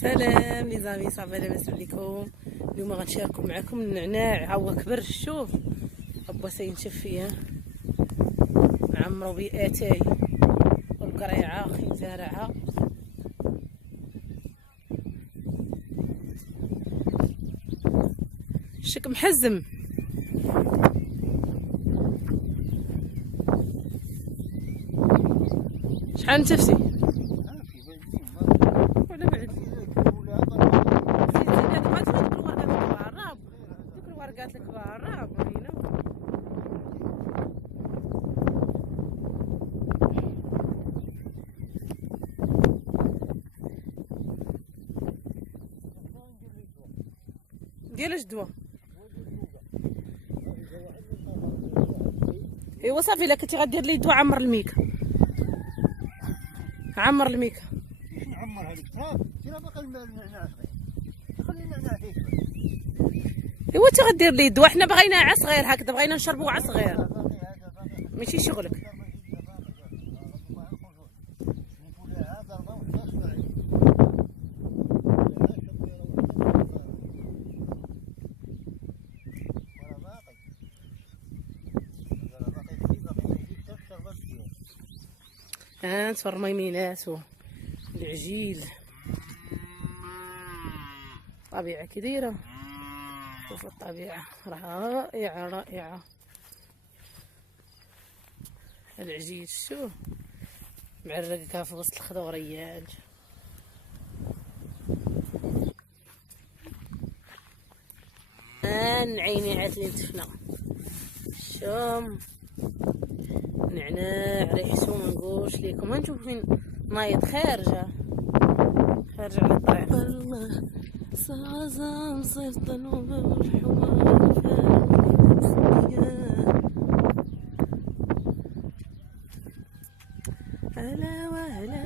سلام لي زامي، صافي لاباس عليكم؟ اليوم غنشاركو معكم النعناع. ها هو كبر، شوف هو سينشف فيه، معمرو باتاي والقريعه خي زارعها. شك محزم. شحال نتفسي ولا بعد؟ ديك الورقات الكبار راه باينه. ديال اش دوا؟ ايوا صافي، الا كنتي غدير لي دوا عمر الميكا، عمر الميكا. نعمر هذيك التراب، سير باقي النعناع صغير، خلي النعناع تيكبر. ايوا انت غدير لي دوا، حنا بغينا عا صغير هكذا، بغينا نشربوا عا صغير، ماشي شغلك. ها تفر ميمينات والعجيل، الطبيعة كي دايرة. شوفوا الطبيعة رائعة رائعة. العجيل شوف معرقها في وسط الخضوريات. النعينيات اللي نتفنا، شوم نعناع ريحتو منقولش ليكم. هانتوما فين نايض خارجة على الطريق. الله صعزام صيفط الوباب والحوار هلا وهلا